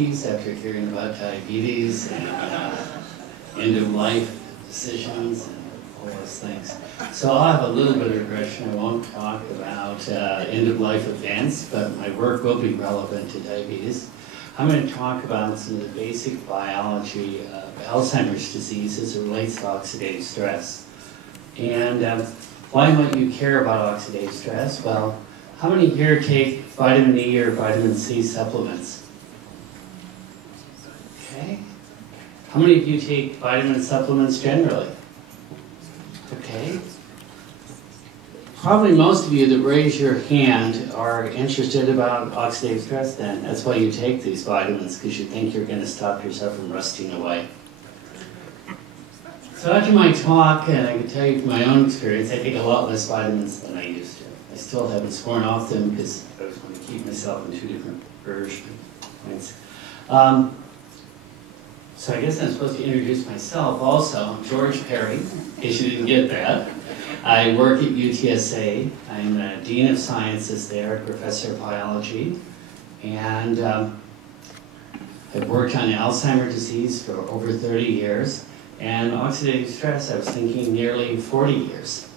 cookies after hearing about diabetes and end-of-life decisions and all those things. So I'll have a little bit of regression. I won't talk about end-of-life events, but my work will be relevant to diabetes. I'm going to talk about some of the basic biology of Alzheimer's disease as it relates to oxidative stress. And why might you care about oxidative stress? Well, how many here take vitamin E or vitamin C supplements? Okay. How many of you take vitamin supplements generally? Okay. Probably most of you that raise your hand are interested about oxidative stress then. That's why you take these vitamins, because you think you're going to stop yourself from rusting away. So after my talk, and I can tell you from my own experience, I take a lot less vitamins than I used to. I still haven't sworn off them because I was going to keep myself in 2 different versions. So I guess I'm supposed to introduce myself also. I'm George Perry, in case you didn't get that. I work at UTSA. I'm a Dean of Sciences there, Professor of Biology. And I've worked on Alzheimer's disease for over 30 years. And oxidative stress, I was thinking nearly 40 years.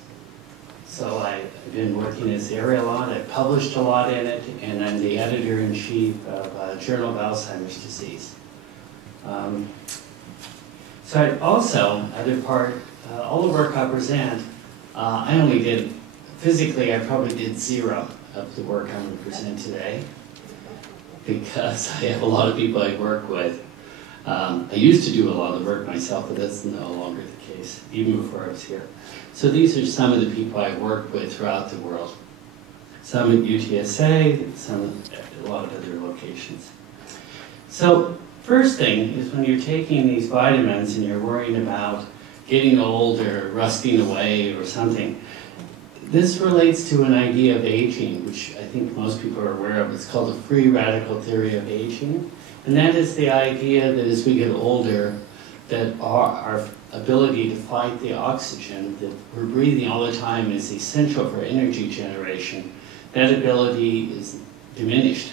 So I've been working in this area a lot. I've published a lot in it, and I'm the editor-in-chief of Journal of Alzheimer's Disease. So I also, other part, all the work I present, I only did, physically I probably did 0 of the work I'm going to present today, because I have a lot of people I work with. I used to do a lot of the work myself, but that's no longer the case, even before I was here. So these are some of the people I work with throughout the world. Some at UTSA, some at a lot of other locations. So first thing is when you're taking these vitamins and you're worrying about getting old or rusting away or something, this relates to an idea of aging, which I think most people are aware of. It's called the free radical theory of aging. And that is the idea that as we get older, that our ability to fight the oxygen that we're breathing all the time is essential for energy generation. That ability is diminished.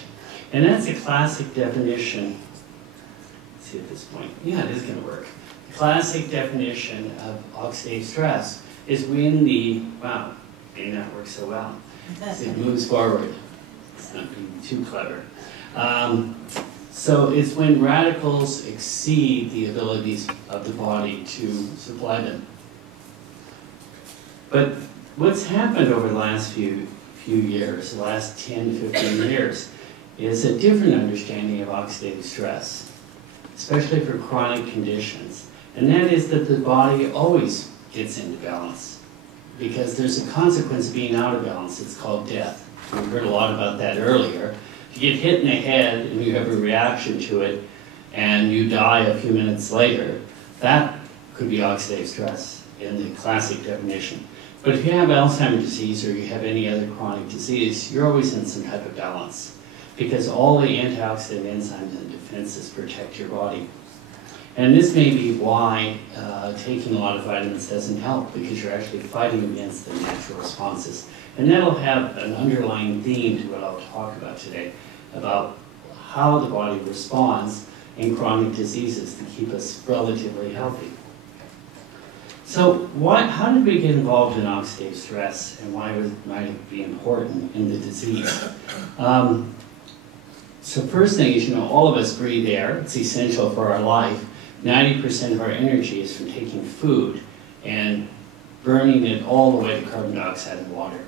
And that's a classic definition. Let's see at this point. Yeah, it is going to work. The classic definition of oxidative stress is when the, wow, may not work so well. It moves forward. It's not being too clever. So it's when radicals exceed the abilities of the body to supply them. But what's happened over the last few years, the last 10, 15 years, is a different understanding of oxidative stress, especially for chronic conditions. And that is that the body always gets into balance, because there's a consequence of being out of balance. It's called death. We heard a lot about that earlier. If you get hit in the head and you have a reaction to it and you die a few minutes later, that could be oxidative stress in the classic definition. But if you have Alzheimer's disease or you have any other chronic disease, you're always in some type of balance, because all the antioxidant enzymes and defenses protect your body. And this may be why taking a lot of vitamins doesn't help, because you're actually fighting against the natural responses. And that'll have an underlying theme to what I'll talk about today, about how the body responds in chronic diseases to keep us relatively healthy. So how did we get involved in oxidative stress, and why might it be important in the disease? So first thing is, all of us breathe air. It's essential for our life. 90% of our energy is from taking food and burning it all the way to carbon dioxide and water.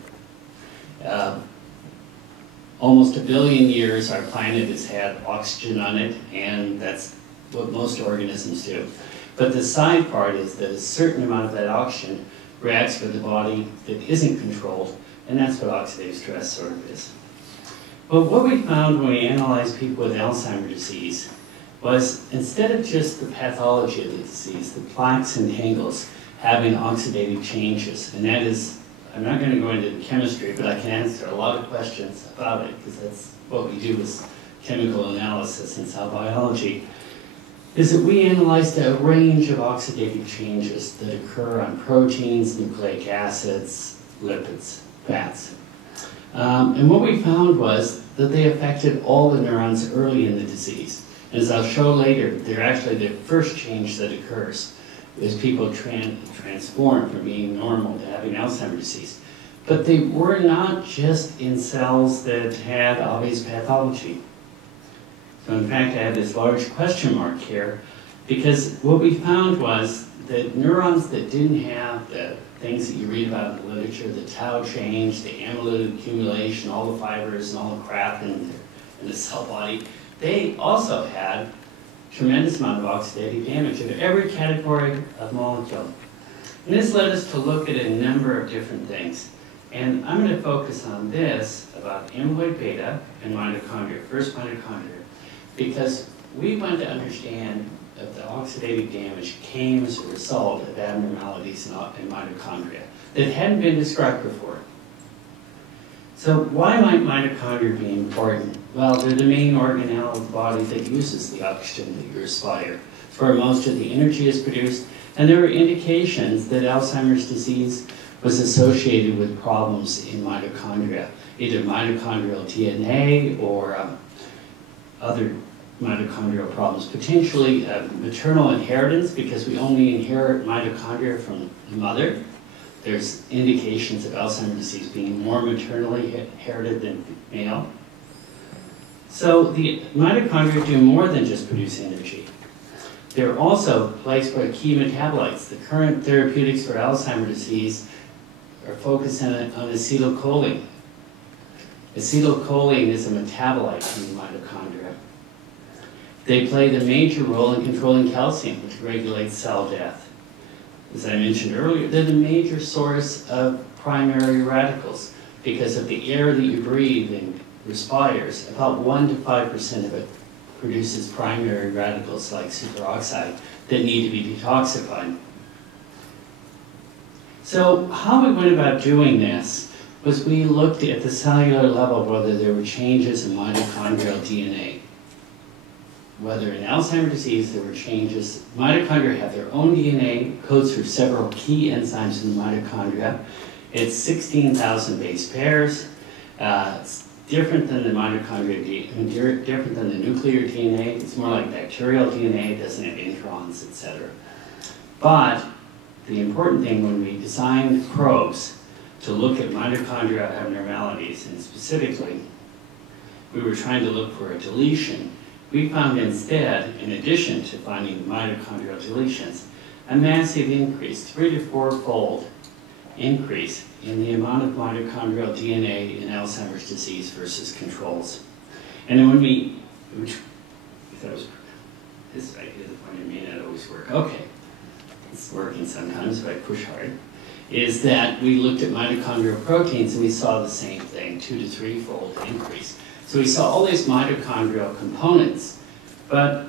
Almost 1 billion years our planet has had oxygen on it, and that's what most organisms do. But the side part is that a certain amount of that oxygen reacts with the body that isn't controlled, and that's what oxidative stress sort of is. But what we found when we analyzed people with Alzheimer's disease was, instead of just the pathology of the disease, the plaques and tangles having oxidative changes, and that is, I'm not going to go into the chemistry, but I can answer a lot of questions about it, because that's what we do is chemical analysis in cell biology, is that we analyzed a range of oxidative changes that occur on proteins, nucleic acids, lipids, fats. And what we found was that they affected all the neurons early in the disease. As I'll show later, they're actually the first change that occurs is people transform from being normal to having Alzheimer's disease. But they were not just in cells that had obvious pathology. So in fact, I have this large question mark here, because what we found was that neurons that didn't have the things that you read about in the literature, the tau change, the amyloid accumulation, all the fibers and all the crap in the cell body, they also had tremendous amount of oxidative damage in every category of molecule. And this led us to look at a number of different things. And I'm going to focus on this about amyloid beta and mitochondria, first mitochondria, because we want to understand that the oxidative damage came as a result of abnormalities in mitochondria that hadn't been described before. So why might mitochondria be important? Well, they're the main organelle of the body that uses the oxygen that you respire. It's where most of the energy is produced, and there were indications that Alzheimer's disease was associated with problems in mitochondria, either mitochondrial DNA or other mitochondrial problems, potentially maternal inheritance, because we only inherit mitochondria from the mother. There's indications of Alzheimer's disease being more maternally inherited than male. So the mitochondria do more than just produce energy. They're also placed by key metabolites. The current therapeutics for Alzheimer's disease are focused on acetylcholine. Acetylcholine is a metabolite in the mitochondria. They play the major role in controlling calcium, which regulates cell death. As I mentioned earlier, they're the major source of primary radicals because of the air that you breathe and respires. About 1 to 5% of it produces primary radicals like superoxide that need to be detoxified. So how we went about doing this was we looked at the cellular level whether there were changes in mitochondrial DNA. Whether in Alzheimer's disease there were changes, mitochondria have their own DNA, codes for several key enzymes in the mitochondria. It's 16,000 base pairs. It's different than the mitochondria, different than the nuclear DNA. It's more like bacterial DNA, it doesn't have introns, etc. But the important thing when we designed probes to look at mitochondrial abnormalities, and specifically, we were trying to look for a deletion. We found instead, in addition to finding mitochondrial deletions, a massive increase, 3 to 4-fold increase in the amount of mitochondrial DNA in Alzheimer's disease versus controls. And then when we thought it was, this right here, the pointer may not always work. Okay, it's working sometimes if I push hard. Is that we looked at mitochondrial proteins and we saw the same thing, 2 to 3-fold increase. So we saw all these mitochondrial components, but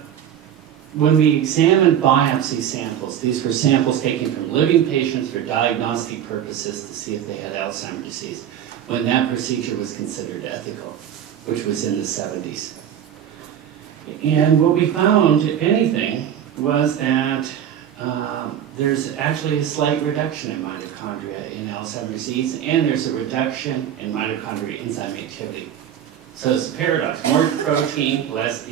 when we examined biopsy samples, these were samples taken from living patients for diagnostic purposes to see if they had Alzheimer's disease, when that procedure was considered ethical, which was in the 70s. And what we found, if anything, was that there's actually a slight reduction in mitochondria in Alzheimer's disease, and there's a reduction in mitochondrial enzyme activity. So it's a paradox, more protein, less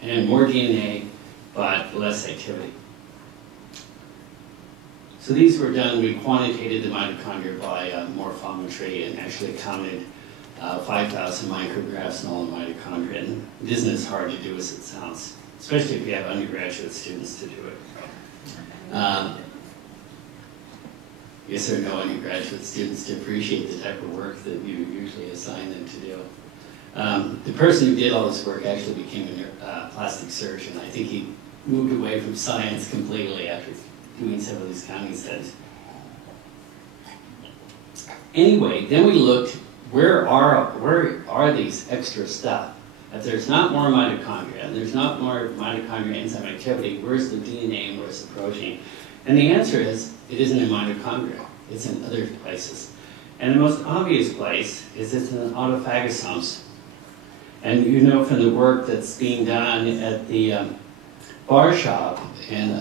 and more DNA, but less activity. So these were done, we quantitated the mitochondria by morphometry and actually counted 5,000 micrographs in all the mitochondria. And it isn't as hard to do as it sounds, especially if you have undergraduate students to do it. Yes or no undergraduate students to appreciate the type of work that you usually assign them to do. The person who did all this work actually became a plastic surgeon. I think he moved away from science completely after doing some of these counting studies. Anyway, then we looked, where are these extra stuff? If there's not more mitochondria, there's not more mitochondria enzyme activity, where's the DNA and where's the protein? And the answer is, it isn't in mitochondria, it's in other places. And the most obvious place is it's in autophagosomes. And you know from the work that's being done at the bar shop and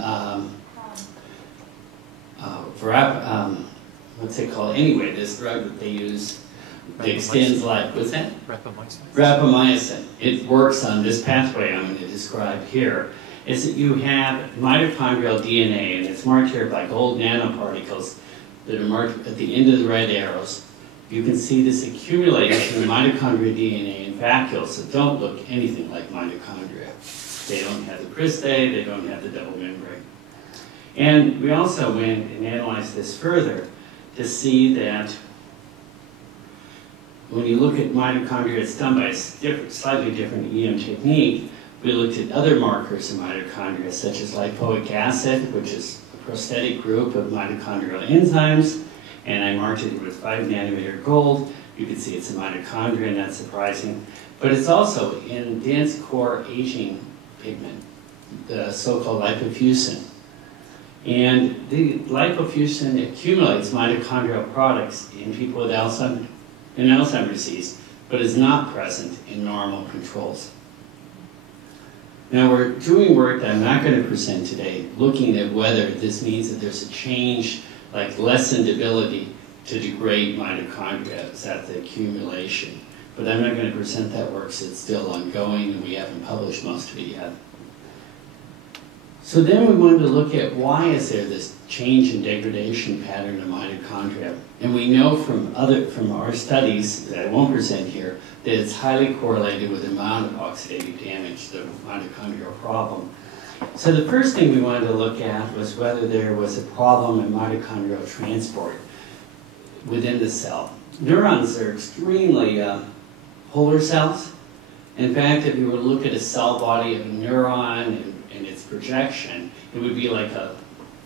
what's it called? Anyway, this drug that they use that extends life. What's that? Rapamycin. Rapamycin. It works on this pathway I'm going to describe here. Is that you have mitochondrial DNA, and it's marked here by gold nanoparticles that are marked at the end of the red arrows. You can see this accumulation of mitochondrial DNA in vacuoles that don't look anything like mitochondria. They don't have the cristae, they don't have the double membrane. And we also went and analyzed this further to see that when you look at mitochondria, it's done by a slightly different EM technique. We looked at other markers of mitochondria, such as lipoic acid, which is a prosthetic group of mitochondrial enzymes, and I marked it with 5 nanometer gold. You can see it's a mitochondria, not surprising. But it's also in dense core aging pigment, the so-called lipofuscin. And the lipofuscin accumulates mitochondrial products in people with Alzheimer's disease, but is not present in normal controls. Now we're doing work that I'm not going to present today, looking at whether this means that there's a change, like lessened ability to degrade mitochondria. Is that the accumulation? But I'm not going to present that work because it's still ongoing and we haven't published most of it yet. So then we wanted to look at why is there this change in degradation pattern of mitochondria. And we know from our studies, that I won't present here, that it's highly correlated with the amount of oxidative damage, the mitochondrial problem. So the first thing we wanted to look at was whether there was a problem in mitochondrial transport within the cell. Neurons are extremely polar cells. In fact, if you were to look at a cell body of a neuron and its projection, it would be like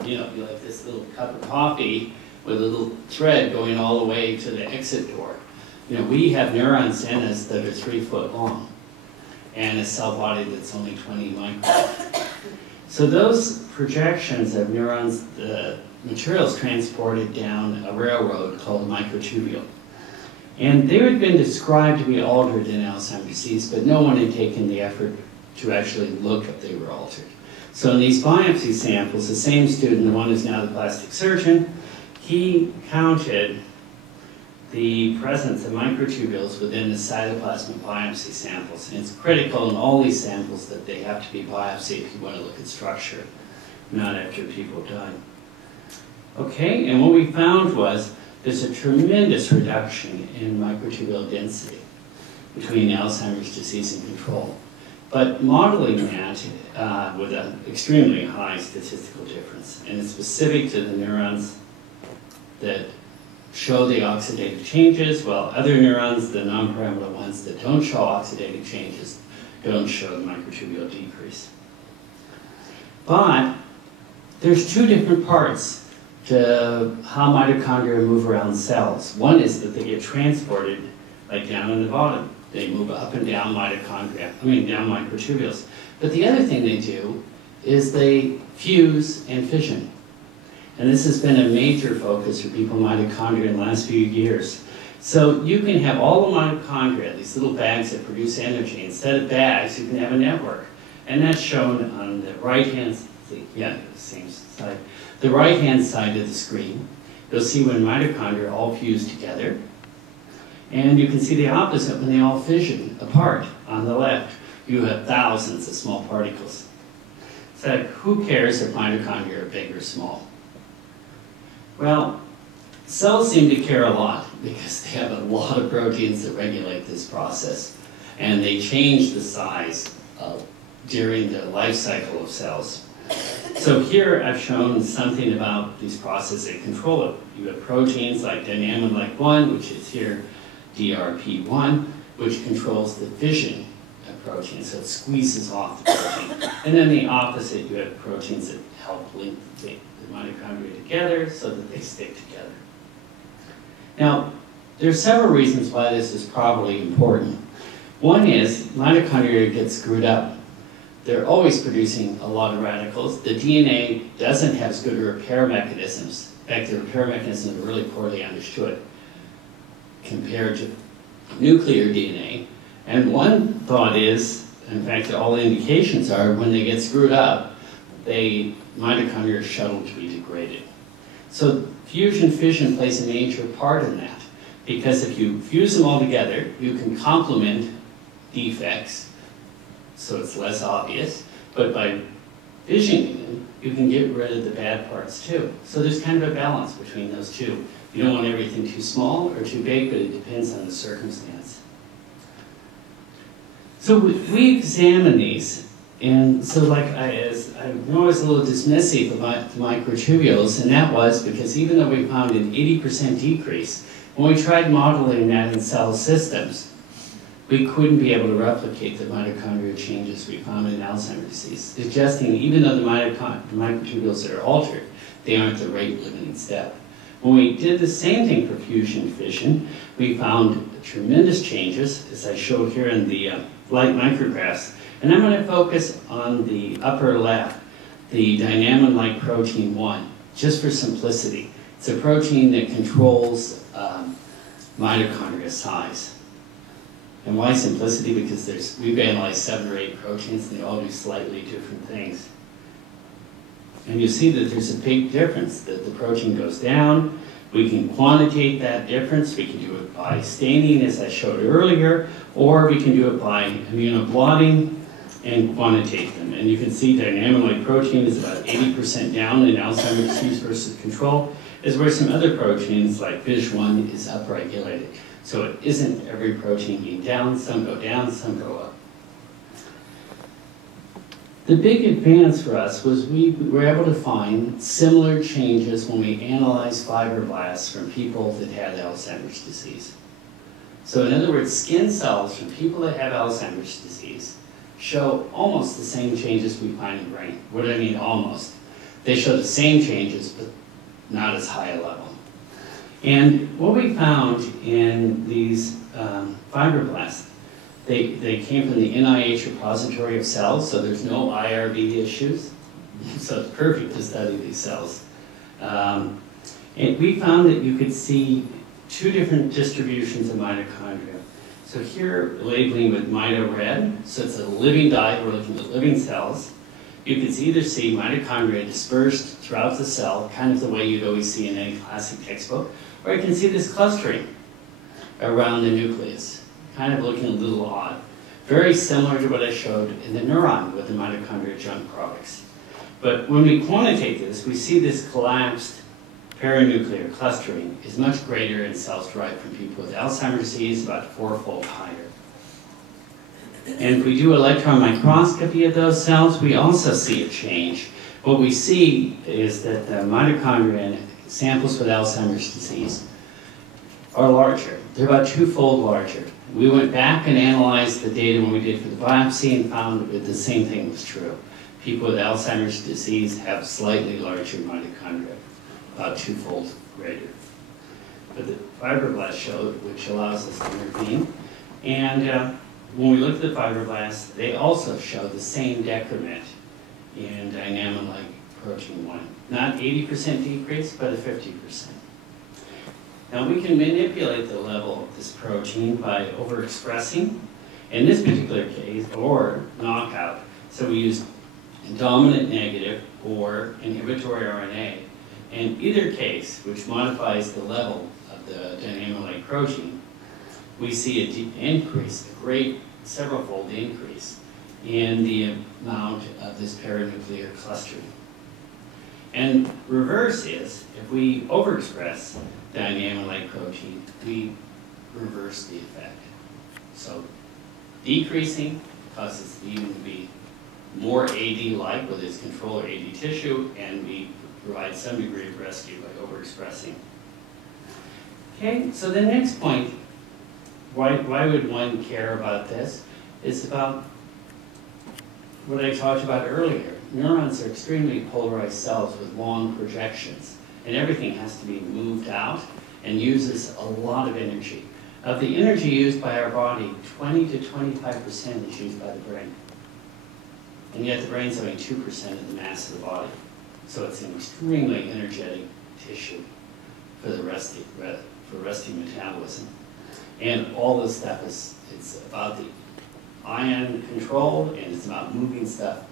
be like this little cup of coffee with a little thread going all the way to the exit door. We have neurons in us that are 3 foot long, and a cell body that's only 20 microns. So those projections of neurons, the material is transported down a railroad called a microtubule. And they had been described to be altered in Alzheimer's disease, but no one had taken the effort to actually look if they were altered. So in these biopsy samples, the same student, the one who's now the plastic surgeon, he counted the presence of microtubules within the cytoplasmic biopsy samples. And it's critical in all these samples that they have to be biopsied if you want to look at structure, not after people die. Okay, and what we found was there's a tremendous reduction in microtubule density between Alzheimer's disease and control. But modeling that with an extremely high statistical difference, and it's specific to the neurons that show the oxidative changes, while other neurons, the non-pyramidal ones that don't show oxidative changes, don't show the microtubule decrease. But there's 2 different parts to how mitochondria move around cells. One is that they get transported like down in the bottom. They move up and down down microtubules. But the other thing they do is they fuse and fission. And this has been a major focus for people with mitochondria in the last few years. So you can have all the mitochondria, these little bags that produce energy. Instead of bags, you can have a network. And that's shown on the right-hand side. The right-hand side of the screen, you'll see when mitochondria all fuse together. And you can see the opposite when they all fission apart on the left. You have thousands of small particles. So who cares if mitochondria are big or small? Well, cells seem to care a lot because they have a lot of proteins that regulate this process. And they change the size during the life cycle of cells. So here I've shown something about these processes that control it. You have proteins like dynamine-like-1, which is here DRP1, which controls the fission of proteins, so it squeezes off the protein. And then the opposite, you have proteins that help link the mitochondria together so that they stick together. Now, there are several reasons why this is probably important. One is mitochondria get screwed up. They're always producing a lot of radicals. The DNA doesn't have as good repair mechanisms. In fact, the repair mechanisms are really poorly understood compared to nuclear DNA. And one thought is, in fact, all the indications are when they get screwed up, mitochondria are shuttled to be degraded. So fusion fission plays a major part in that. because if you fuse them all together, you can complement defects, so it's less obvious, but by fissioning them, you can get rid of the bad parts too. So there's kind of a balance between those two. You don't want everything too small or too big, but it depends on the circumstance. So we examine these, and so like I know I was a little dismissive about the microtubules, and that was because even though we found an 80% decrease, when we tried modeling that in cell systems, we couldn't be able to replicate the mitochondrial changes we found in Alzheimer's disease, suggesting even though the microtubules are altered, they aren't the rate-limiting step. When we did the same thing for fusion fission, we found tremendous changes, as I showed here in the light micrographs. And I'm going to focus on the upper left, the dynamine-like protein 1, just for simplicity. It's a protein that controls mitochondria size. And why simplicity? Because we've analyzed 7 or 8 proteins, and they all do slightly different things. And you see that there's a big difference, that the protein goes down. We can quantitate that difference. We can do it by staining, as I showed earlier, or we can do it by immunoblotting and quantitate them. And you can see dynamine-like protein is about 80% down in Alzheimer's disease versus control, as where some other proteins like FISH1 is upregulated. So it isn't every protein being down, some go up. The big advance for us was we were able to find similar changes when we analyzed fibroblasts from people that had Alzheimer's disease. So in other words, skin cells from people that have Alzheimer's disease show almost the same changes we find in the brain. What do I mean almost? They show the same changes, but not as high a level. And what we found in these fibroblasts, they came from the NIH repository of cells, so there's no IRB issues. So it's perfect to study these cells. And we found that you could see 2 different distributions of mitochondria. So here, labeling with mito red, so it's a living dye, we're looking at living cells. You can either see mitochondria dispersed throughout the cell, kind of the way you'd always see in any classic textbook, or you can see this clustering around the nucleus, kind of looking a little odd. Very similar to what I showed in the neuron with the mitochondria junk products. But when we quantitate this, we see this collapsed paranuclear clustering is much greater in cells derived from people with Alzheimer's disease, about 4-fold higher. And if we do electron microscopy of those cells, we also see a change. What we see is that the mitochondria in samples with Alzheimer's disease are larger. They're about 2-fold larger. We went back and analyzed the data when we did for the biopsy and found that the same thing was true. People with Alzheimer's disease have slightly larger mitochondria, about 2-fold greater. But the fibroblasts showed, which allows us to intervene. And when we look at the fibroblasts, they also show the same decrement in dynamine-like protein 1. Not 80% decrease, but a 50%. Now we can manipulate the level of this protein by overexpressing, in this particular case, or knockout. So we use dominant negative or inhibitory RNA. In either case, which modifies the level of the dynamine-like protein, we see an increase, a great several-fold increase in the amount of this paranuclear clustering. And reverse is, if we overexpress dynamine-like protein, we reverse the effect. So decreasing causes the human to be more AD-like, whether it's control or AD tissue, and we provide some degree of rescue by overexpressing. Okay, so the next point, why would one care about this, is about what I talked about earlier. Neurons are extremely polarized cells with long projections, and everything has to be moved out and uses a lot of energy. Of the energy used by our body, 20 to 25% is used by the brain. And yet the brain's only 2% of the mass of the body. So it's an extremely energetic tissue for the resting metabolism. And all this stuff it's about the ion control, and it's about moving stuff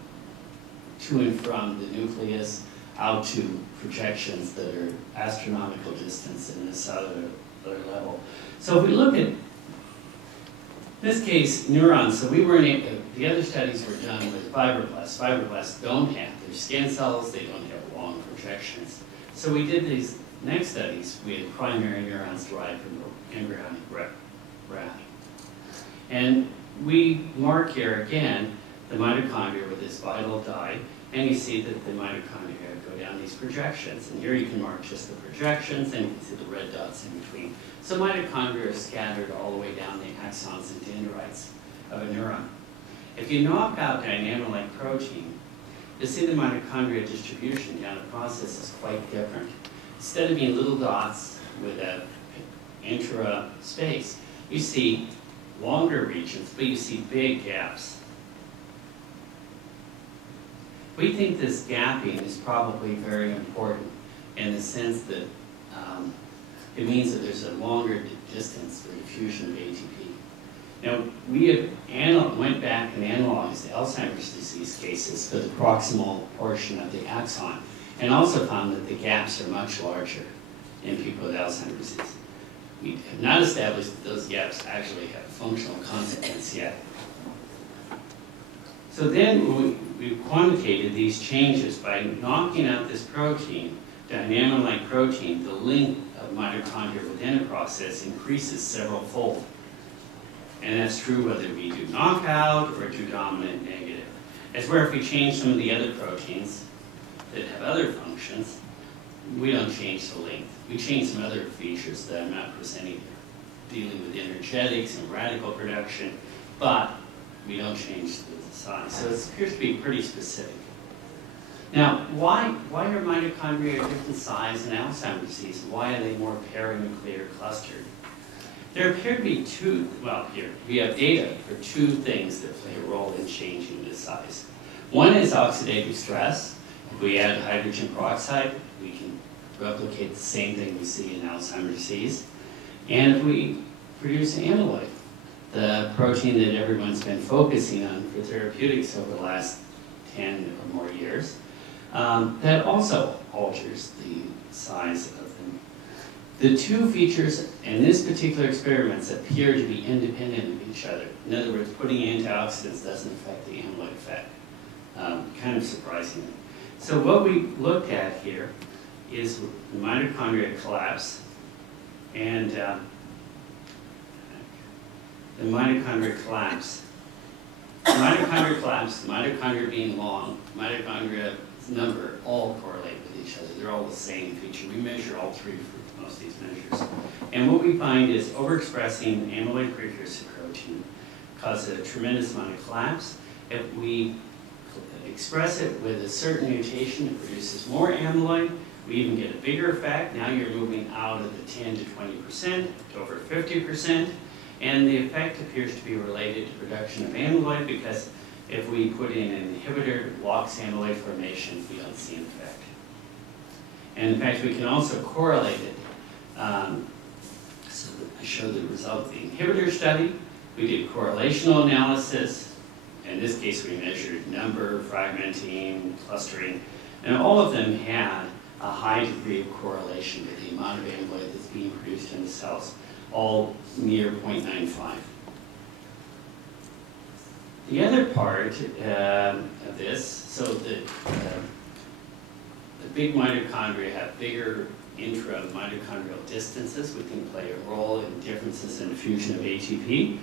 to and from the nucleus out to projections that are astronomical distance in the cellular particular level. So if we look at this case, neurons, so we weren't able, the other studies were done with fibroblasts. Fibroblasts don't have their skin cells, they don't have long projections. So we did these next studies with primary neurons derived from the embryonic rat. And we mark here again the mitochondria with this vital dye, and you see that the mitochondria go down these projections. And here you can mark just the projections, and you can see the red dots in between. So mitochondria are scattered all the way down the axons and dendrites of a neuron. If you knock out dynamo-like protein, you'll see the mitochondria distribution down the process is quite different. Instead of being little dots with an intra-space, you see longer regions, but you see big gaps. We think this gapping is probably very important in the sense that it means that there's a longer distance for diffusion of ATP. Now, we have went back and analyzed the Alzheimer's disease cases for the proximal portion of the axon, and also found that the gaps are much larger in people with Alzheimer's disease. We have not established that those gaps actually have functional consequence yet. So then we quantitated these changes by knocking out this protein, dynamo-like protein. The length of mitochondria within a process increases several-fold. And that's true whether we do knockout or do dominant negative. As where if we change some of the other proteins that have other functions, we don't change the length. We change some other features that I'm not presenting here, dealing with energetics and radical production, but we don't change the size. So it appears to be pretty specific. Now, why are mitochondria different size in Alzheimer's disease? Why are they more paranuclear clustered? There appear to be two, well, here, we have data for two things that play a role in changing the size. One is oxidative stress. If we add hydrogen peroxide, we can replicate the same thing we see in Alzheimer's disease. And if we produce amyloid, the protein that everyone's been focusing on for therapeutics over the last 10 or more years, that also alters the size of them. The two features in this particular experiments appear to be independent of each other. In other words, putting antioxidants doesn't affect the amyloid effect. Kind of surprising. So what we looked at here is the mitochondria collapse, and the mitochondria collapse. Mitochondria collapse, mitochondria being long, mitochondria number all correlate with each other. They're all the same feature. We measure all three for most of these measures. And what we find is overexpressing amyloid precursor protein causes a tremendous amount of collapse. If we express it with a certain mutation, it produces more amyloid. We even get a bigger effect. Now you're moving out of the 10 to 20% to over 50%. And the effect appears to be related to production of amyloid, because if we put in an inhibitor that blocks amyloid formation, we don't see an effect. And in fact, we can also correlate it. So I showed the result of the inhibitor study. We did correlational analysis. In this case, we measured number, fragmenting, clustering, and all of them had a high degree of correlation with the amount of amyloid that's being produced in the cells, all near 0.95. The other part of this, so the big mitochondria have bigger intra-mitochondrial distances, which can play a role in differences in diffusion of ATP.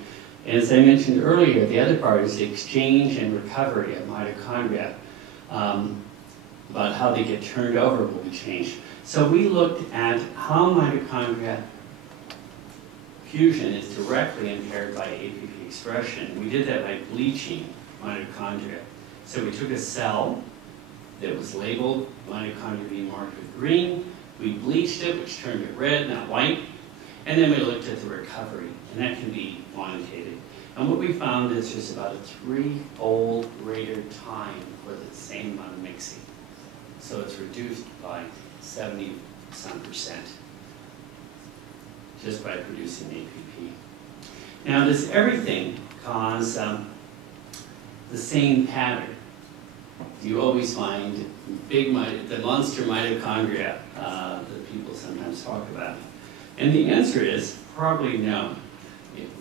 And as I mentioned earlier, the other part is the exchange and recovery of mitochondria. About how they get turned over will be changed. So we looked at how mitochondria fusion is directly impaired by APP expression. We did that by bleaching mitochondria. So we took a cell that was labeled mitochondria being marked with green. We bleached it, which turned it red, not white. And then we looked at the recovery, and that can be quantitated. And what we found is there's about a 3-fold greater time for the same amount of mixing. So it's reduced by 70-some% just by producing APP. Now, does everything cause the same pattern? You always find the monster mitochondria that people sometimes talk about. And the answer is probably no.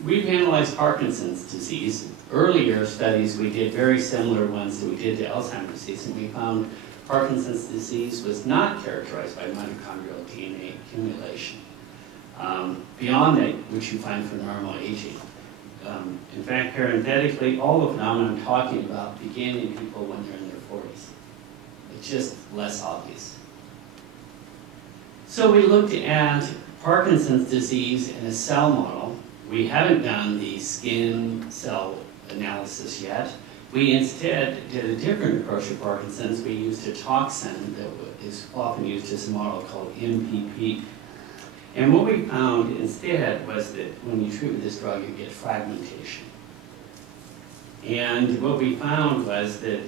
We've analyzed Parkinson's disease. Earlier studies, we did very similar ones that we did to Alzheimer's disease, and we found Parkinson's disease was not characterized by mitochondrial DNA accumulation. Beyond that, which you find for normal aging. In fact, parenthetically, all the phenomena I'm talking about begin in people when they're in their 40s. It's just less obvious. So we looked at Parkinson's disease in a cell model. We haven't done the skin cell analysis yet. We instead did a different approach to Parkinson's. We used a toxin that is often used as a model called MPP. And what we found instead was that when you treat with this drug, you get fragmentation. And what we found was that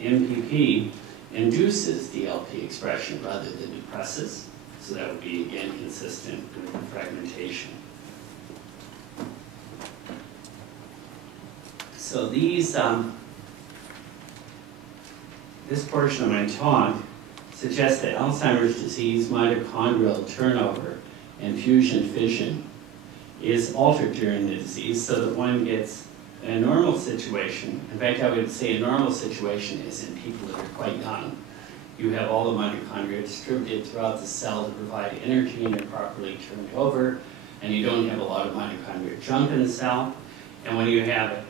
MPP induces DLP expression rather than depresses. So that would be, again, consistent with the fragmentation. So these, this portion of my talk suggests that Alzheimer's disease mitochondrial turnover and fusion fission is altered during the disease so that one gets a normal situation. In fact, I would say a normal situation is in people that are quite young. You have all the mitochondria distributed throughout the cell to provide energy and they're properly turned over, and you don't have a lot of mitochondria junk in the cell. And when you have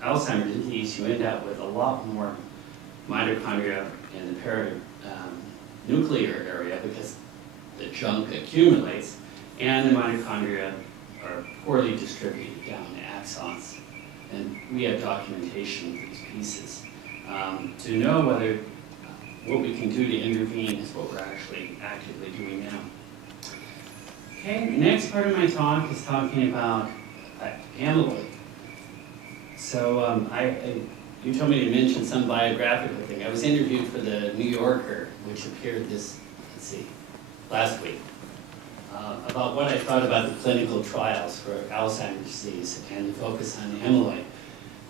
Alzheimer's disease, you end up with a lot more mitochondria in the nuclear area because the junk accumulates, and the mitochondria are poorly distributed down the axons. And we have documentation of these pieces. To know whether what we can do to intervene is what we're actually actively doing now. Okay, the next part of my talk is talking about amyloid. So you told me to mention some biographical thing. I was interviewed for the New Yorker, which appeared last week, about what I thought about the clinical trials for Alzheimer's disease and the focus on amyloid.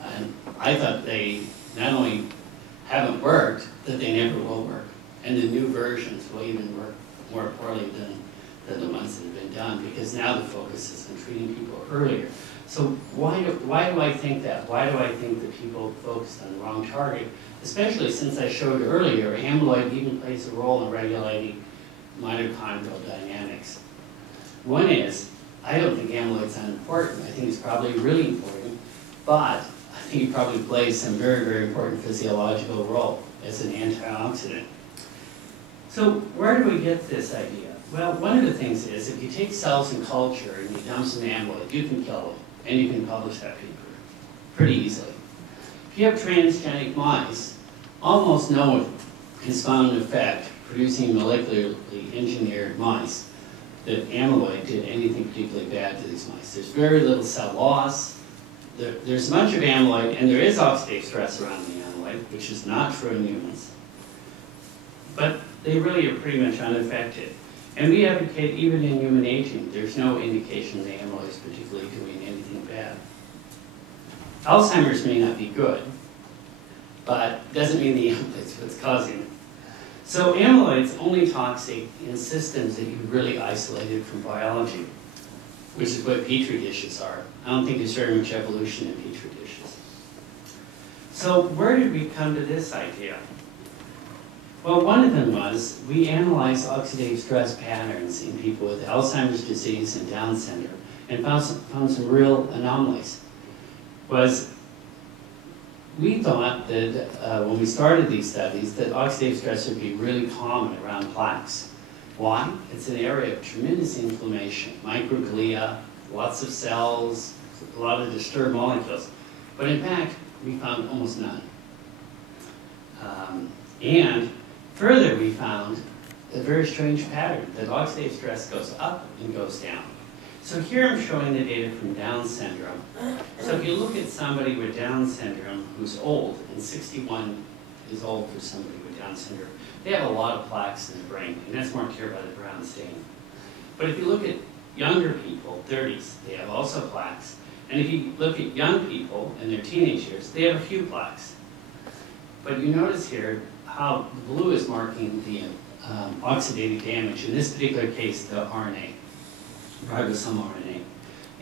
And I thought they not only haven't worked, that they never will work. And the new versions will even work more poorly than the ones that have been done, because now the focus is on treating people earlier. So why do I think that? Why do I think that people focused on the wrong target? Especially since I showed earlier, amyloid even plays a role in regulating mitochondrial dynamics. One is, I don't think amyloid's unimportant. I think it's probably really important, but I think it probably plays some very, very important physiological role as an antioxidant. So where do we get this idea? Well, one of the things is, if you take cells in culture and you dump some amyloid, you can kill them, and you can publish that paper pretty easily. If you have transgenic mice, almost no one has found an effect producing molecularly engineered mice that amyloid did anything particularly bad to these mice. There's very little cell loss. There's much of amyloid, and there is oxidative stress around the amyloid, which is not true in humans. But they really are pretty much unaffected. And we advocate, even in human aging, there's no indication the amyloid is particularly doing anything bad. Alzheimer's may not be good, but doesn't mean the amyloid's what's causing it. So amyloid's only toxic in systems that you've really isolated from biology, which is what Petri dishes are. I don't think there's very much evolution in Petri dishes. So where did we come to this idea? Well, one of them was, we analyzed oxidative stress patterns in people with Alzheimer's disease and Down syndrome and found some real anomalies. We thought that when we started these studies that oxidative stress would be really common around plaques. Why? It's an area of tremendous inflammation, microglia, lots of cells, a lot of disturbed molecules. But in fact, we found almost none. And further, we found a very strange pattern, that oxidative stress goes up and goes down. So here I'm showing the data from Down syndrome. So if you look at somebody with Down syndrome who's old, and 61 is old for somebody with Down syndrome, they have a lot of plaques in the brain, and that's marked here by the brown stain. But if you look at younger people, 30s, they have also plaques. And if you look at young people in their teenage years, they have a few plaques. But you notice here how the blue is marking the oxidative damage, in this particular case, the RNA. ribosomal RNA.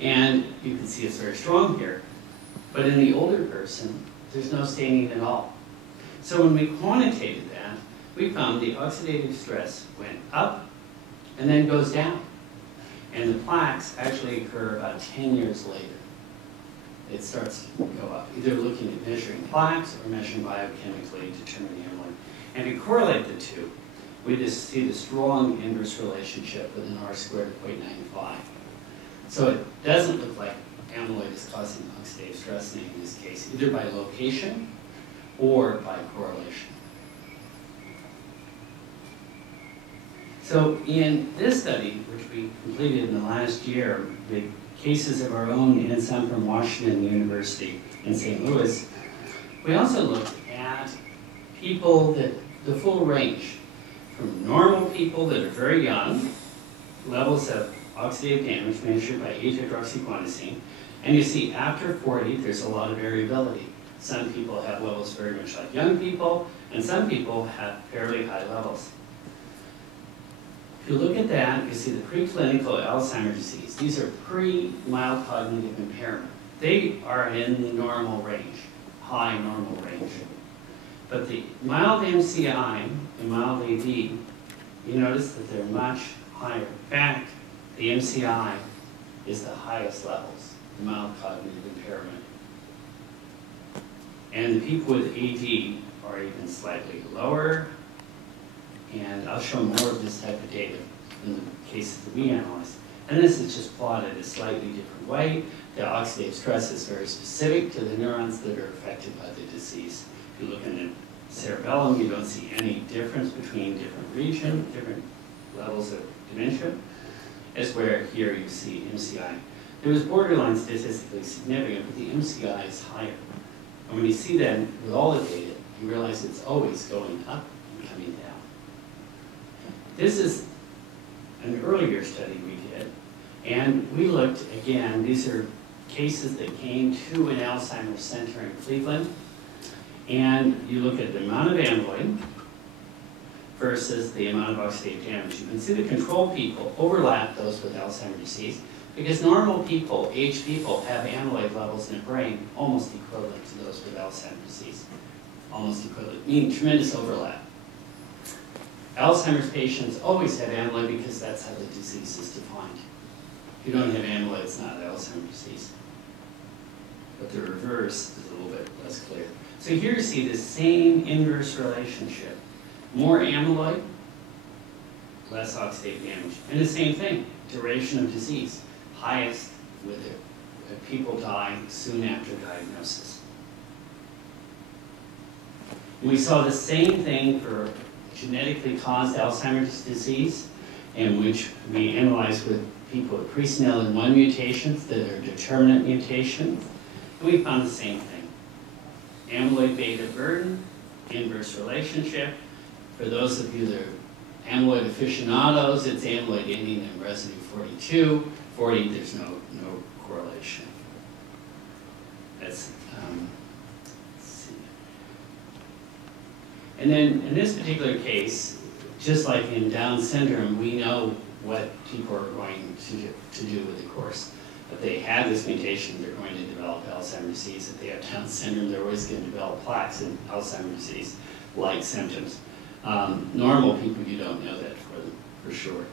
And you can see it's very strong here. But in the older person, there's no staining at all. So when we quantitated that, we found the oxidative stress went up and then goes down. And the plaques actually occur about 10 years later. It starts to go up, either looking at measuring plaques or measuring biochemically determining amyloid. And to correlate the two, we just see the strong inverse relationship with an R squared of 0.95. So it doesn't look like amyloid is causing oxidative stress in this case, either by location or by correlation. So in this study, which we completed in the last year, with cases of our own and some from Washington University in St. Louis, we also looked at people that, the full range, from normal people that are very young, levels of oxidative damage measured by 8-hydroxyguanosine, and you see after 40, there's a lot of variability. Some people have levels very much like young people, and some people have fairly high levels. If you look at that, you see the preclinical Alzheimer's disease. These are pre-mild cognitive impairment. They are in the normal range, high normal range. But the mild MCI and mild AD, you notice that they're much higher. In fact, the MCI is the highest levels, the mild cognitive impairment. And the people with AD are even slightly lower. And I'll show more of this type of data in the cases that we analyzed. And this is just plotted a slightly different way. The oxidative stress is very specific to the neurons that are affected by the disease. If you look in the cerebellum, you don't see any difference between different regions, different levels of dementia, as where here you see MCI. It was borderline statistically significant, but the MCI is higher. And when you see that with all the data, you realize it's always going up and coming down. This is an earlier study we did, and we looked again, these are cases that came to an Alzheimer's center in Cleveland, and you look at the amount of amyloid versus the amount of oxidative damage. You can see the control people overlap those with Alzheimer's disease, because normal people, aged people, have amyloid levels in the brain almost equivalent to those with Alzheimer's disease. Almost equivalent, meaning tremendous overlap. Alzheimer's patients always have amyloid because that's how the disease is defined. If you don't have amyloid, it's not Alzheimer's disease. But the reverse is a little bit less clear. So here you see the same inverse relationship. More amyloid, less oxidative damage. And the same thing, duration of disease. Highest with it. People die soon after diagnosis. And we saw the same thing for genetically caused Alzheimer's disease, in which we analyzed with people with pre-Senile mutations that are determinant mutations, and we found the same thing. Amyloid beta burden, inverse relationship. For those of you that are amyloid aficionados, it's amyloid ending in residue 42. 40, there's no correlation. That's, let's see. And then in this particular case, just like in Down syndrome, we know what people are going to do with the course. If they have this mutation, they're going to develop Alzheimer's disease. If they have Down syndrome, they're always going to develop plaques in Alzheimer's disease-like symptoms. Normal people, you don't know that for them, for sure.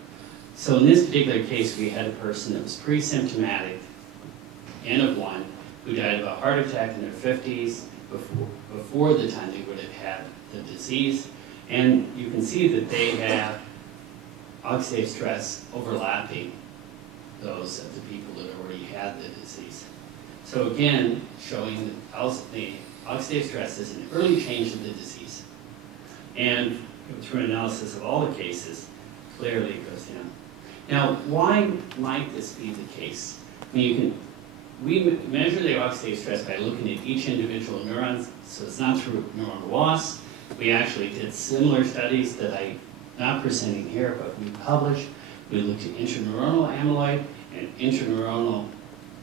So in this particular case, we had a person that was pre-symptomatic, N of 1, who died of a heart attack in their 50s, before the time they would have had the disease. And you can see that they have oxidative stress overlapping those of the people that already had the disease. So again, showing that the oxidative stress is an early change of the disease. And through an analysis of all the cases, clearly it goes down. Now, why might this be the case? I mean, we measure the oxidative stress by looking at each individual neuron, so it's not through neuronal loss. We actually did similar studies that I'm not presenting here, but we published. We looked at intraneuronal amyloid and intraneuronal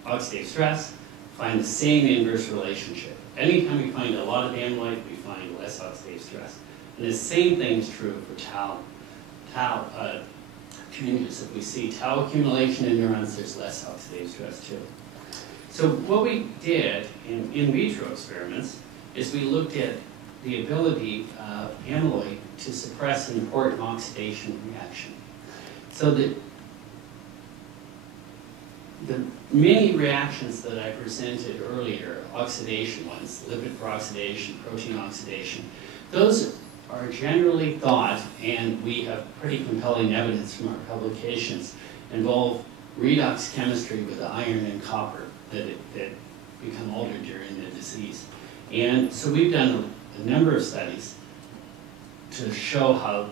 oxidative stress, find the same inverse relationship. Anytime we find a lot of amyloid, we find less oxidative stress. And the same thing is true for tau changes. If we see tau accumulation in neurons, there's less oxidative stress too. So what we did in vitro experiments is we looked at the ability of amyloid to suppress an important oxidation reaction. So that the many reactions that I presented earlier, oxidation ones, lipid peroxidation, protein oxidation, those are generally thought, and we have pretty compelling evidence from our publications, involve redox chemistry with iron and copper that become altered during the disease. And so we've done a number of studies to show how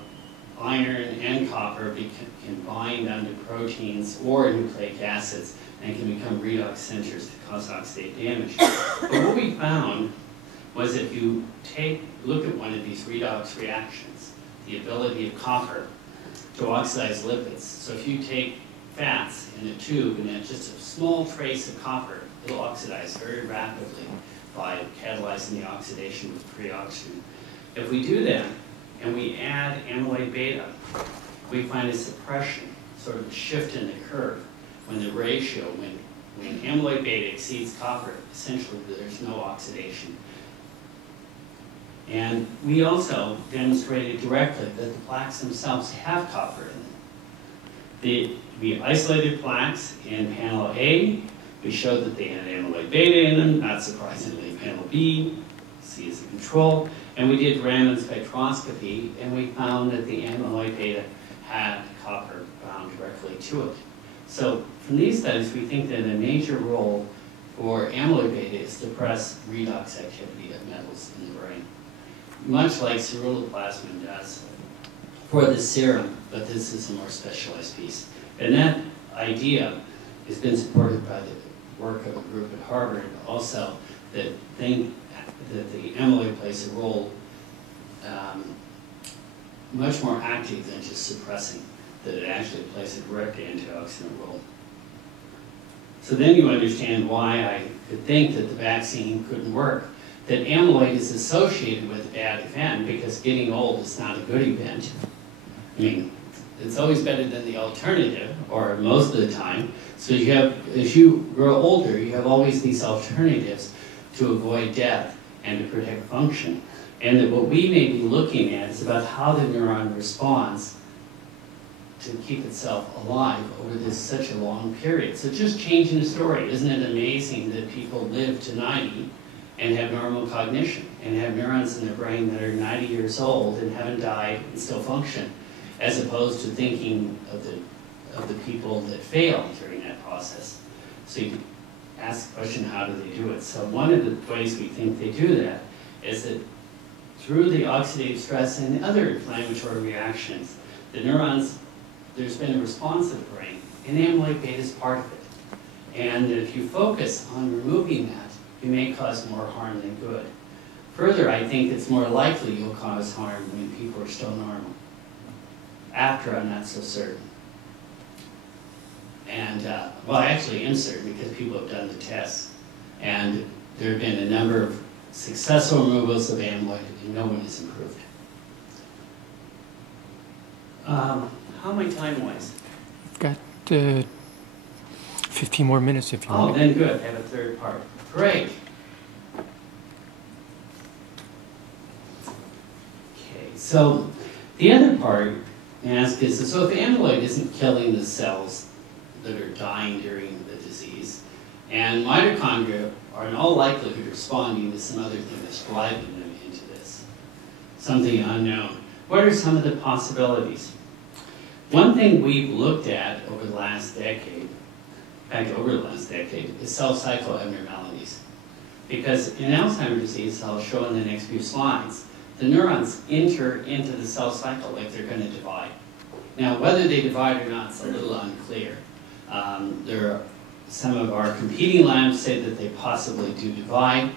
iron and copper can bind onto proteins or nucleic acids and can become redox centers to cause oxidative damage. But what we found was if you look at one of these redox reactions, the ability of copper to oxidize lipids. So if you take fats in a tube and it's just a small trace of copper, it'll oxidize very rapidly by catalyzing the oxidation with free oxygen. If we do that and we add amyloid beta, we find a suppression, sort of a shift in the curve when the ratio, when amyloid beta exceeds copper, essentially there's no oxidation. And we also demonstrated directly that the plaques themselves have copper in them. We isolated plaques in panel A. We showed that they had amyloid beta in them, not surprisingly panel B, C is a control. And we did random spectroscopy, and we found that the amyloid beta had copper bound directly to it. So from these studies, we think that a major role for amyloid beta is to suppress redox activity of metals in the brain, much like ceruloplasmin does for the serum, but this is a more specialized piece. And that idea has been supported by the work of a group at Harvard also that think that the amyloid plays a role much more active than just suppressing, that it actually plays a direct antioxidant role. So then you understand why I could think that the vaccine couldn't work, that amyloid is associated with a bad event because getting old is not a good event. I mean, it's always better than the alternative, or most of the time. So you have, as you grow older, you have always these alternatives to avoid death and to protect function. And that what we may be looking at is about how the neuron responds to keep itself alive over this such a long period. So just changing the story. Isn't it amazing that people live to 90 and have normal cognition and have neurons in their brain that are 90 years old and haven't died and still function, as opposed to thinking of the people that fail during that process. So you can ask the question, how do they do it? So one of the ways we think they do that is that through the oxidative stress and other inflammatory reactions, the neurons, there's been a response of the brain, and amyloid beta is part of it. And if you focus on removing that, you may cause more harm than good. Further, I think it's more likely you'll cause harm when people are still normal. After, I'm not so certain. And, well, I actually am certain because people have done the tests. And there have been a number of successful removals of amyloid, and no one has improved. How am I time-wise? We've got 15 more minutes if you want. Oh, then good. I have a third part. Great. Okay, so the other part ask is, so if amyloid isn't killing the cells that are dying during the disease, and mitochondria are in all likelihood responding to some other thing that's driving them into this, something unknown, what are some of the possibilities? One thing we've looked at over the last decade, in fact over the last decade, is cell cycle abnormalities. Because in Alzheimer's disease, I'll show in the next few slides, the neurons enter into the cell cycle like they're going to divide. Now, whether they divide or not is a little unclear. Some of our competing labs say that they possibly do divide.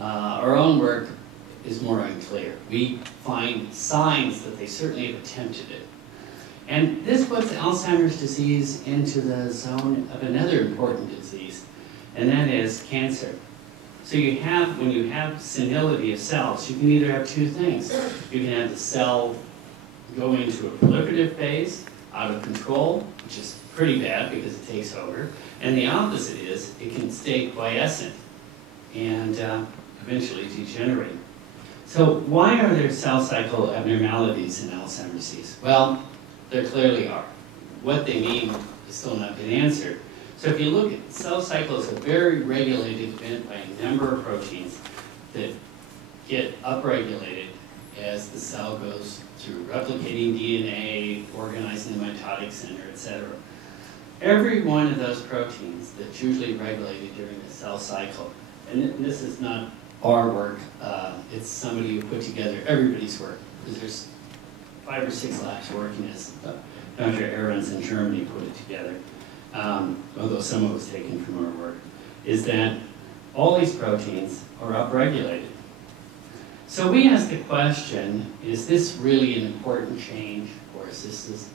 Our own work is more unclear. We find signs that they certainly have attempted it. And this puts Alzheimer's disease into the zone of another important disease, and that is cancer. So you have, when you have senility of cells, you can either have two things. You can have the cell go into a proliferative phase, out of control, which is pretty bad because it takes over. And the opposite is it can stay quiescent and eventually degenerate. So why are there cell cycle abnormalities in Alzheimer's disease? Well, there clearly are. What they mean has still not been answered. So if you look at cell cycle, it's a very regulated event by a number of proteins that get upregulated as the cell goes through replicating DNA, organizing the mitotic center, etc. Every one of those proteins that's usually regulated during the cell cycle, and this is not our work, it's somebody who put together everybody's work, because there's 5 or 6 labs working as Dr. Ahrens in Germany put it together, although some of it was taken from our work, is that all these proteins are upregulated. So we asked the question, is this really an important change, or is this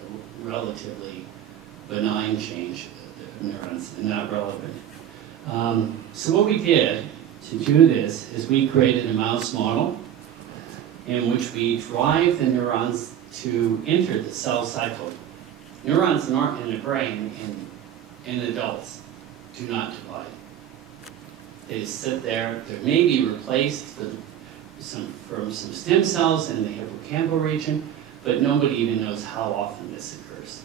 a relatively benign change of neurons and not relevant? So what we did to do this is we created a mouse model in which we drive the neurons to enter the cell cycle. Neurons in the brain in adults do not divide. They just sit there. They may be replaced from some stem cells in the hippocampal region, but nobody even knows how often this occurs.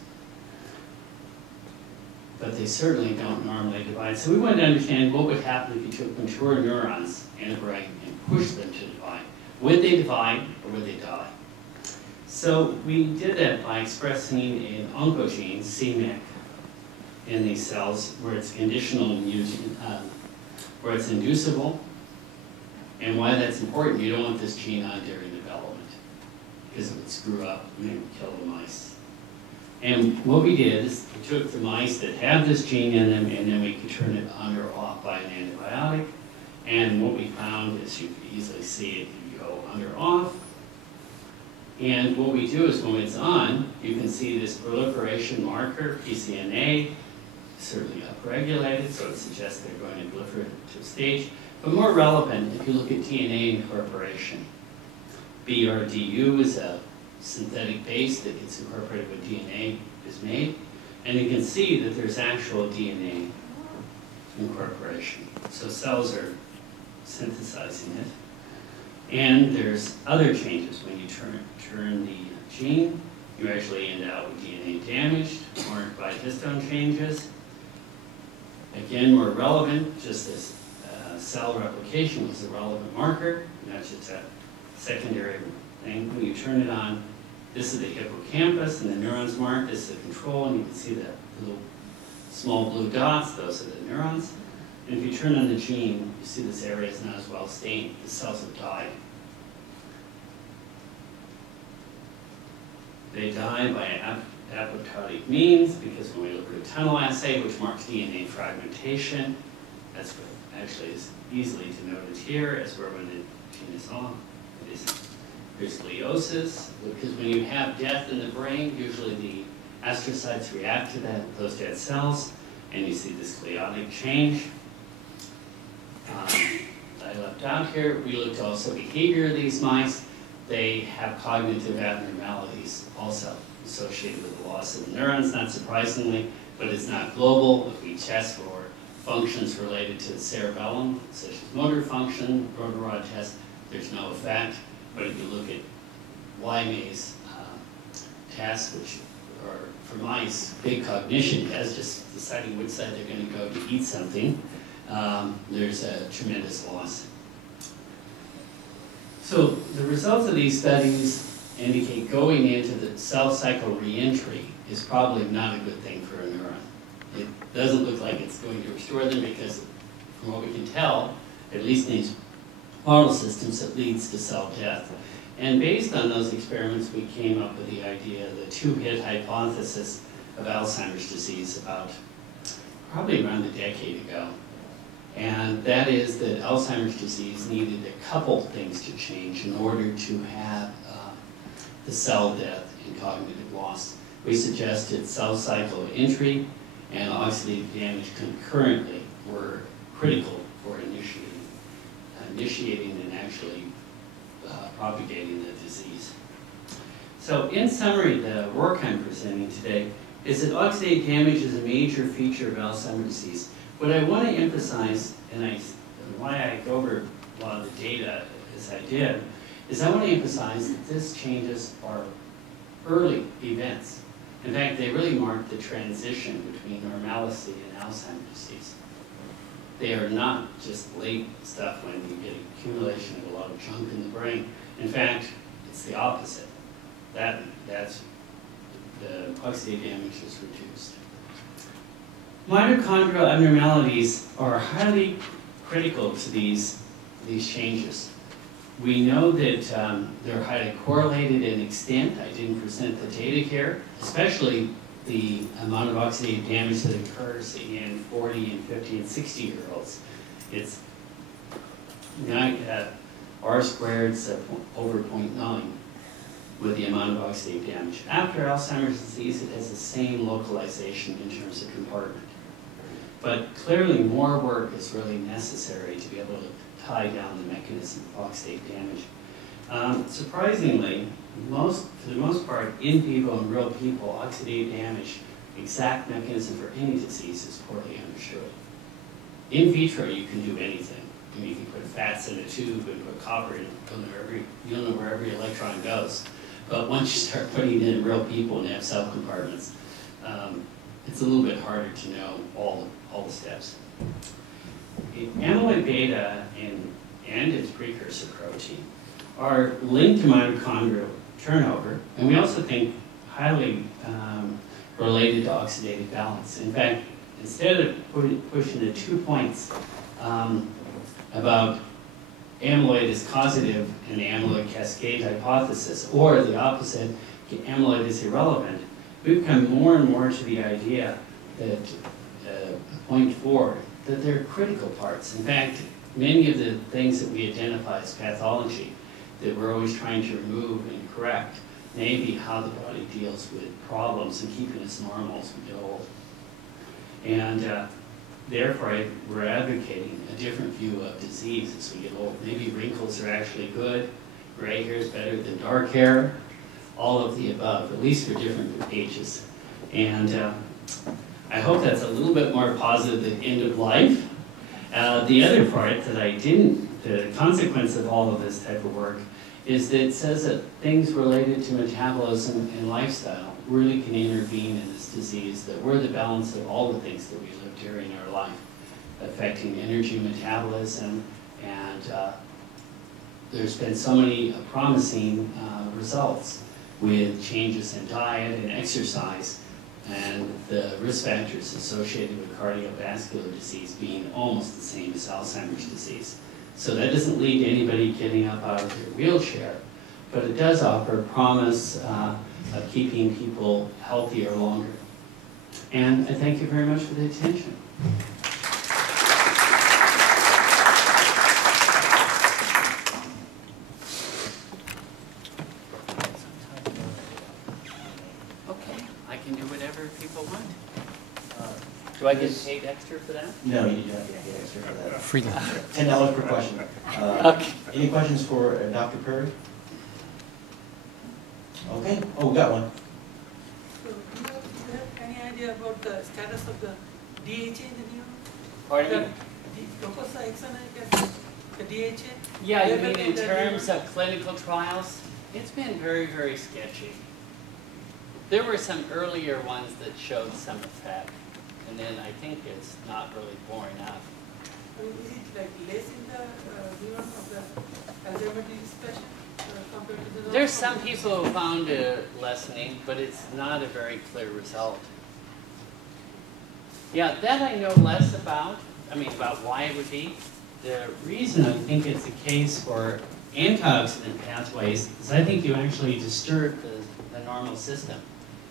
But they certainly don't normally divide. So we wanted to understand what would happen if you took mature neurons in the brain and pushed them to divide. Would they divide or would they die? So we did that by expressing an oncogene, c-MEC, in these cells where it's conditional where it's inducible. And why that's important, you don't want this gene on during development, because it would screw up and maybe kill the mice. And what we did is we took the mice that have this gene in them, and then we could turn it on or off by an antibiotic. And what we found is you could easily see it could go on or off. And what we do is when it's on, you can see this proliferation marker, PCNA, certainly upregulated, so it suggests they're going to proliferate to a stage. But more relevant, if you look at DNA incorporation, BRDU is a synthetic base that gets incorporated when DNA is made, and you can see that there's actual DNA incorporation. So cells are synthesizing it. And there's other changes. When you turn the gene, you actually end up with DNA damaged, marked by histone changes. Again, more relevant, just as cell replication was a relevant marker, and that's just a secondary thing. When you turn it on, this is the hippocampus and the neurons marked. This is the control, and you can see the little small blue dots. Those are the neurons. And if you turn on the gene, you see this area is not as well stained. The cells have died. They die by apoptotic means because when we look at a tunnel assay, which marks DNA fragmentation, that's what actually is easily denoted here as where when the gene is off. There's gliosis, because when you have death in the brain, usually the astrocytes react to those dead cells, and you see this gliotic change. I left out here, we looked also at behavior of these mice. They have cognitive abnormalities also associated with the loss of the neurons, not surprisingly, but it's not global. If we test for functions related to the cerebellum, such as motor function, rotor rod test, there's no effect. But if you look at Y-maze tests, which are for mice, big cognition tests, just deciding which side they're going to go to eat something, there's a tremendous loss. So the results of these studies indicate going into the cell cycle reentry is probably not a good thing for a neuron. It doesn't look like it's going to restore them because, from what we can tell, at least in these model systems, it leads to cell death. And based on those experiments, we came up with the idea, the two-hit hypothesis of Alzheimer's disease about probably around a decade ago. And that is that Alzheimer's disease needed a couple things to change in order to have the cell death and cognitive loss. We suggested cell cycle entry and oxidative damage concurrently were critical for initiating and actually propagating the disease. So in summary, the work I'm presenting today is that oxidative damage is a major feature of Alzheimer's disease. What I want to emphasize, and why I go over a lot of the data as I did, is I want to emphasize that these changes are early events. In fact, they really mark the transition between normalcy and Alzheimer's disease. They are not just late stuff when you get accumulation of a lot of junk in the brain. In fact, it's the opposite. That's the oxidative damage is reduced. Mitochondrial abnormalities are highly critical to these changes. We know that they're highly correlated in extent. I didn't present the data here, especially the amount of oxidative damage that occurs in 40 and 50 and 60-year-olds. It's R squared over 0.9 with the amount of oxidative damage. After Alzheimer's disease, it has the same localization in terms of compartment. But clearly more work is really necessary to be able to tie down the mechanism of oxidative damage. Surprisingly, for the most part, in vivo and real people, oxidative damage, exact mechanism for any disease is poorly understood. In vitro, you can do anything. I mean, you can put fats in a tube and put copper in it. You'll know where every electron goes. But once you start putting it in real people and have cell compartments, it's a little bit harder to know all the steps. Amyloid beta and its precursor protein are linked to mitochondrial turnover, and we also think highly related to oxidative balance. In fact, instead of pushing the 2 points about amyloid is causative in the amyloid cascade hypothesis, or the opposite, amyloid is irrelevant, we've come more and more to the idea that, point 4, that they're critical parts. In fact, many of the things that we identify as pathology that we're always trying to remove and correct may be how the body deals with problems and keeping us normal as we get old. And therefore, we're advocating a different view of disease as we get old. Maybe wrinkles are actually good, gray hair is better than dark hair, all of the above, at least for different ages. And I hope that's a little bit more positive than end of life. The other part that I didn't, the consequence of all of this type of work, is that it says that things related to metabolism and lifestyle really can intervene in this disease, that we're the balance of all the things that we live during our life, affecting energy metabolism, and there's been so many promising results with changes in diet and exercise, and the risk factors associated with cardiovascular disease being almost the same as Alzheimer's disease. So that doesn't lead to anybody getting up out of their wheelchair, but it does offer promise of keeping people healthier longer. And I thank you very much for the attention. Okay, I can do whatever people want. Do I get paid extra for that? No, you do not get paid extra for that. Freedom. $10 per question. Okay. Any questions for Dr. Perry? Okay. Oh, we got one. So, do you have any idea about the status of the DHA in the neurons? Pardon me? The docosahexaenoic acid, the DHA? Yeah, you Level mean in in the terms neurons? of clinical trials? It's been very, very sketchy. There were some earlier ones that showed some effect, and then I think it's not really borne out. I mean, is it like less in the neuron of the Alzheimer's disease patient compared to the There's some people who found a lessening, but it's not a very clear result. Yeah, that I know less about. I mean, about why it would be. The reason I think it's the case for antioxidant pathways is I think you actually disturb the normal system.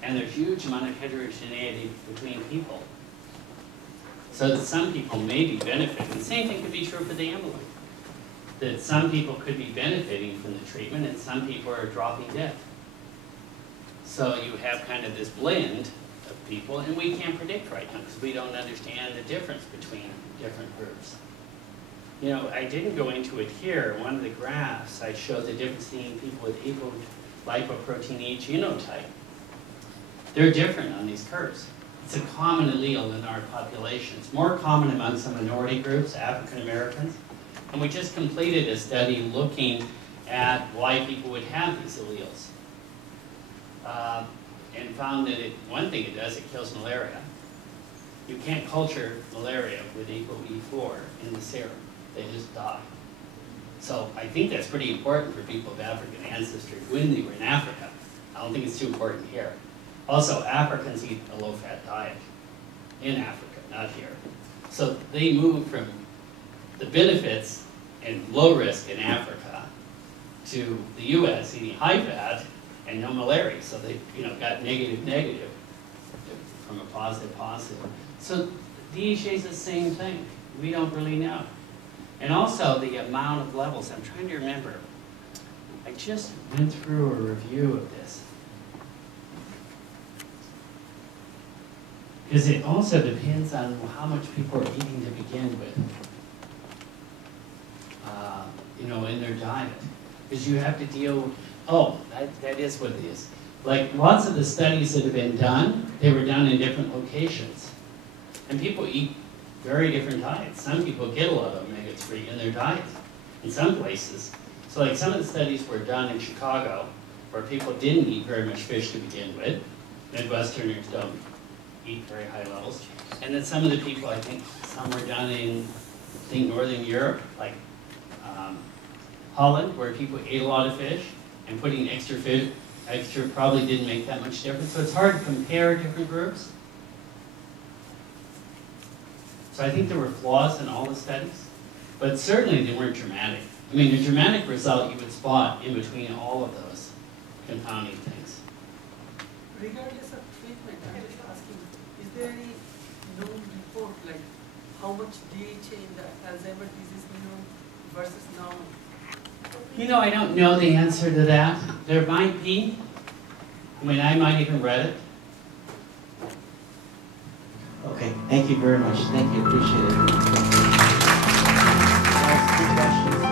And there's huge amount of heterogeneity between people. So that some people may be benefiting. The same thing could be true for the amyloid. That some people could be benefiting from the treatment and some people are dropping dead. So you have kind of this blend of people, and we can't predict right now because we don't understand the difference between different groups. You know, I didn't go into it here. One of the graphs, I showed the difference between people with lipoprotein E genotype. They're different on these curves. It's a common allele in our population. It's more common among some minority groups, African Americans. And we just completed a study looking at why people would have these alleles. And found that one thing it does, it kills malaria. You can't culture malaria with equal E4 in the serum. They just die. So I think that's pretty important for people of African ancestry when they were in Africa. I don't think it's too important here. Also, Africans eat a low-fat diet in Africa, not here. So they move from the benefits and low risk in Africa to the U.S. eating high fat and no malaria. So they, got negative from a positive. So DHA is the same thing. We don't really know. And also the amount of levels. I'm trying to remember. I just went through a review of this. Because it also depends on how much people are eating to begin with. In their diet. Because you have to deal, that is what it is. Like lots of the studies that have been done, they were done in different locations. And people eat very different diets. Some people get a lot of omega-3 in their diet in some places. So like some of the studies were done in Chicago where people didn't eat very much fish to begin with. Midwesterners don't eat very high levels. And then some of the people, I think, some were done in, Northern Europe, like Holland, where people ate a lot of fish, and putting extra probably didn't make that much difference. So it's hard to compare different groups. So I think there were flaws in all the studies, but certainly they weren't dramatic. I mean, the dramatic result you would spot in between all of those confounding things. Regardless of treatment, I'm just asking, is there any known report, like how much DHA in the Alzheimer's disease neuron versus normal? I don't know the answer to that. There might be. I might even read it. Okay, thank you very much. Thank you, appreciate it. Questions?